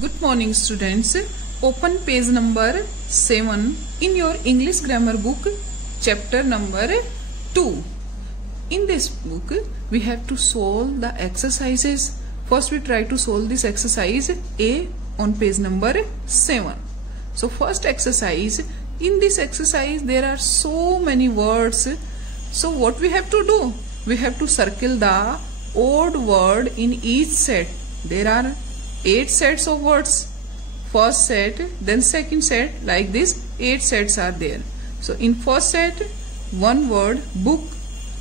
Good morning students. Open page number 7 in your English grammar book, chapter number 2. In this book we have to solve the exercises. First we try to solve this exercise A on page number 7. So first exercise, in this exercise there are so many words. So what we have to do? We have to circle the odd word in each set. There are 8 sets of words. First set, then second set, like this 8 sets are there. So in first set, one word book,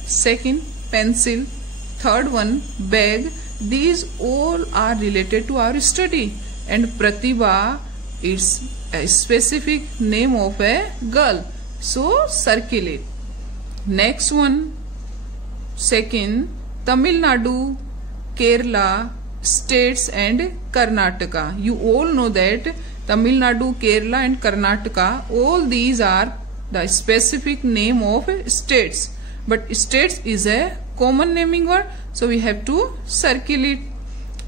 second pencil, third one bag. These all are related to our study, and Pratibha is a specific name of a girl. So circle it. Next one, second, Tamil Nadu, Kerala, states and Karnataka. You all know that Tamil Nadu, Kerala and Karnataka, all these are the specific name of states. But states is a common naming word, so we have to circle it.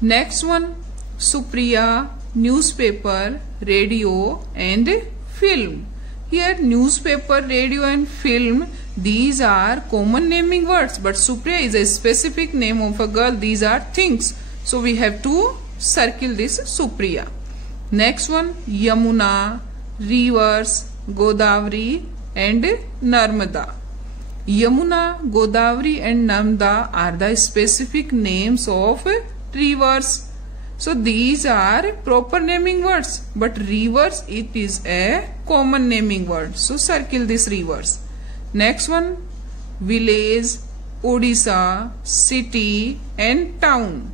Next one, Supriya, newspaper, radio and film. Here newspaper, radio and film, these are common naming words, but Supriya is a specific name of a girl. These are things. So we have to circle this Supriya. Next one, Yamuna, rivers, Godavari and Narmada. Yamuna, Godavari and Narmada are the specific names of rivers. So these are proper naming words, but rivers, it is a common naming word. So circle this rivers. Next one, village, Odisha, city and town.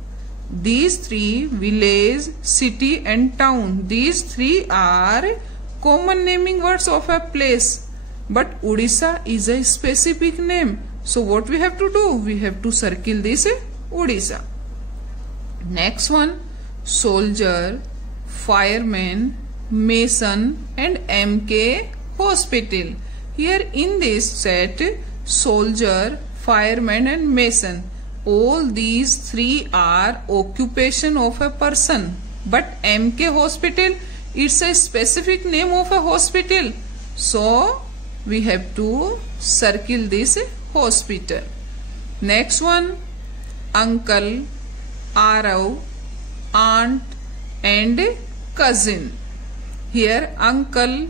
These three, village, city and town, these three are common naming words of a place. But Odisha is a specific name. So what we have to do? We have to circle this Odisha. Next one, soldier, fireman, mason and MK hospital. Here in this set, soldier, fireman and mason, all these three are occupation of a person. But MK hospital, it's a specific name of a hospital. So we have to circle this hospital. Next one, uncle, Arav, aunt and cousin. Here uncle,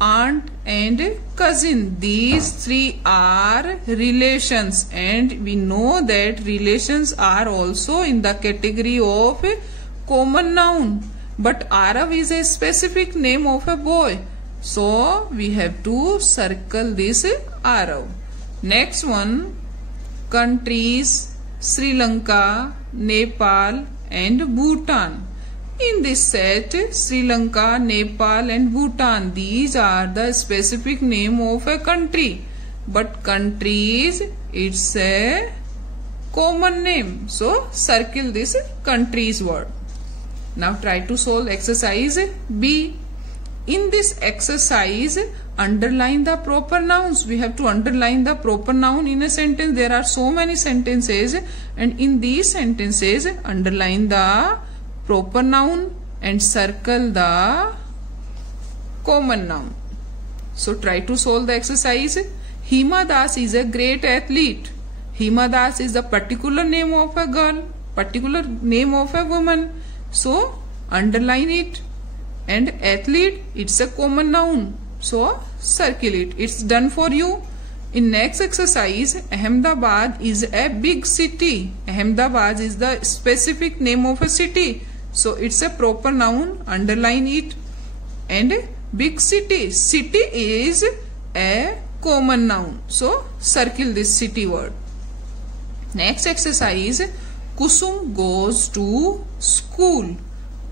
aunt and cousin, these three are relations, and we know that relations are also in the category of common noun. But Arav is a specific name of a boy, so we have to circle this Arav. Next one, countries, Sri Lanka, Nepal and Bhutan. In this set, Sri Lanka, Nepal and Bhutan, these are the specific name of a country. But countries, it's a common name. So circle this countries word. Now try to solve exercise B. In this exercise, underline the proper nouns. We have to underline the proper noun in a sentence. There are so many sentences, and in these sentences, underline the proper noun and circle the common noun. So try to solve the exercise. Hima Das is a great athlete. Hima Das is the particular name of a girl, particular name of a woman. So underline it. And athlete, it's a common noun. So circle it. It's done for you. In next exercise, Ahmedabad is a big city. Ahmedabad is the specific name of a city. So it's a proper noun, underline it. And big city, city is a common noun. So circle this city word. Next exercise, Kusum goes to school.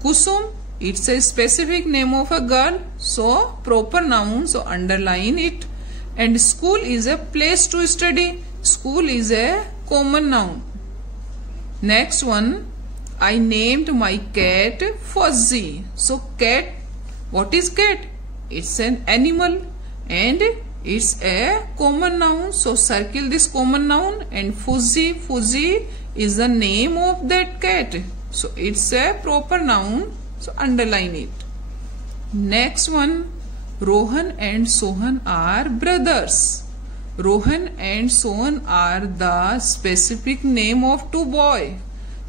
Kusum, it's a specific name of a girl. So proper noun, so underline it. And school is a place to study. School is a common noun. Next one, I named my cat Fuzzy. So cat, what is cat? It's an animal and it's a common noun. So circle this common noun, and Fuzzy, Fuzzy is the name of that cat. So it's a proper noun. So underline it. Next one, Rohan and Sohan are brothers. Rohan and Sohan are the specific name of two boys.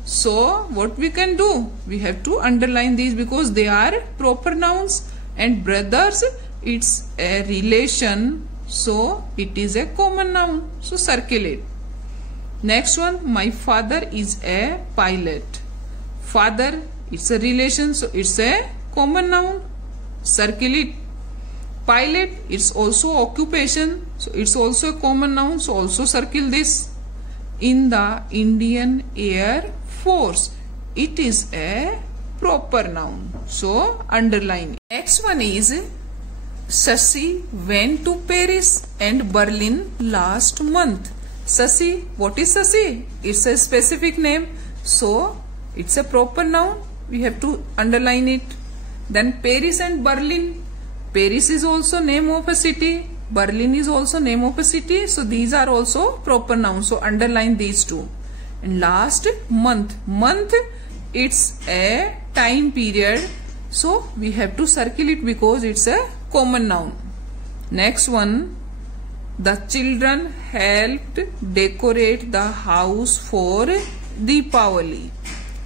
So what we can do? We have to underline these because they are proper nouns, and brothers, it's a relation, so it is a common noun. So circle it. Next one, my father is a pilot. Father, it's a relation, so it's a common noun. Circle it. Pilot, it's also occupation, so it's also a common noun, so also circle this. In the Indian Air Force, it is a proper noun, so underline. Next one is Shashi went to Paris and Berlin last month. Shashi, what is Shashi? It's a specific name, so it's a proper noun. We have to underline it. Then Paris and Berlin. Paris is also name of a city. Berlin is also name of a city. So these are also proper nouns. So underline these two. And last, month. Month, it's a time period. So we have to circle it because it's a common noun. Next one, the children helped decorate the house for Deepavali.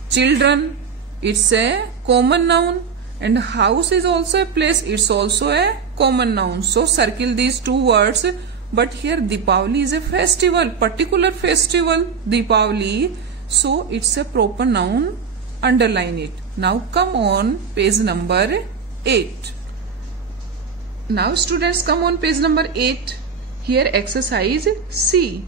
Children, it's a common noun. And house is also a place, it's also a common noun. So circle these two words. But here Deepavali is a festival, particular festival, Deepavali. So it's a proper noun, underline it. Now come on page number 8. Now students, come on page number 8. Here exercise C.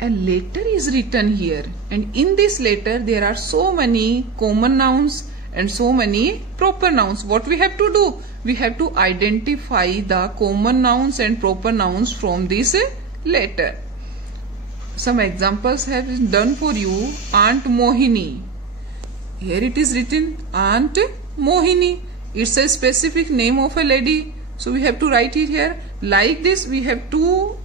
A letter is written here, and in this letter there are so many common nouns and so many proper nouns. What we have to do? We have to identify the common nouns and proper nouns from this letter. Some examples have been done for you. Aunt Mohini. Here it is written Aunt Mohini. It's a specific name of a lady. So we have to write it here. Like this, we have to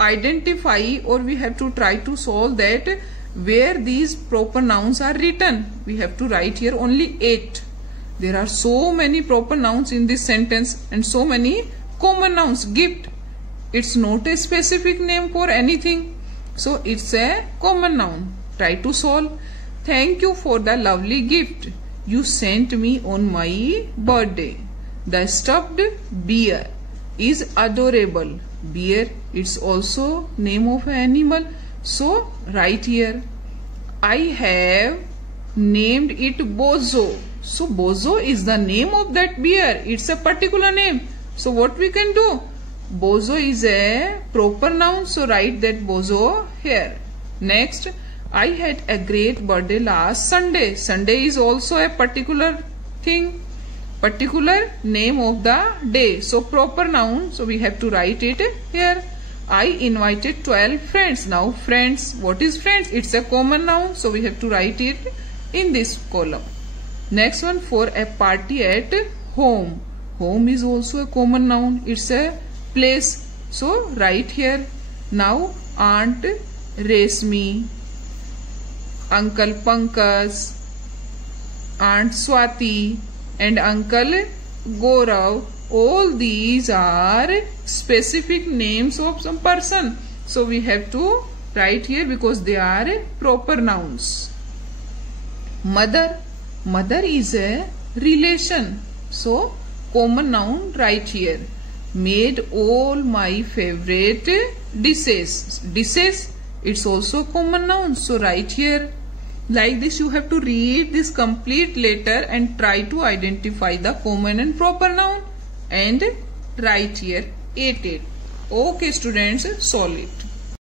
identify, or we have to try to solve that where these proper nouns are written. We have to write here only 8. There are so many proper nouns in this sentence and so many common nouns. Gift, it's not a specific name for anything, so it's a common noun. Try to solve. Thank you for the lovely gift you sent me on my birthday. The stuffed bear is adorable. Bear, it's also name of an animal. So write here, I have named it Bozo. So Bozo is the name of that bear. It's a particular name. So what we can do? Bozo is a proper noun. So write that Bozo here. Next, I had a great birthday last Sunday. Sunday is also a particular thing, particular name of the day. So proper noun. So we have to write it here. I invited 12 friends. Now friends, what is friends? It's a common noun. So we have to write it in this column. Next one, for a party at home. Home is also a common noun. It's a place. So write here. Now Aunt Resmi, Uncle Pankaj, Aunt Swati and Uncle Gaurav, all these are specific names of some person. So we have to write here because they are proper nouns. Mother, mother is a relation. So common noun, write here. Made all my favorite dishes. Dishes, it's also common noun. So write here. Like this, you have to read this complete letter and try to identify the common and proper noun and write here 8. Okay students, solve it.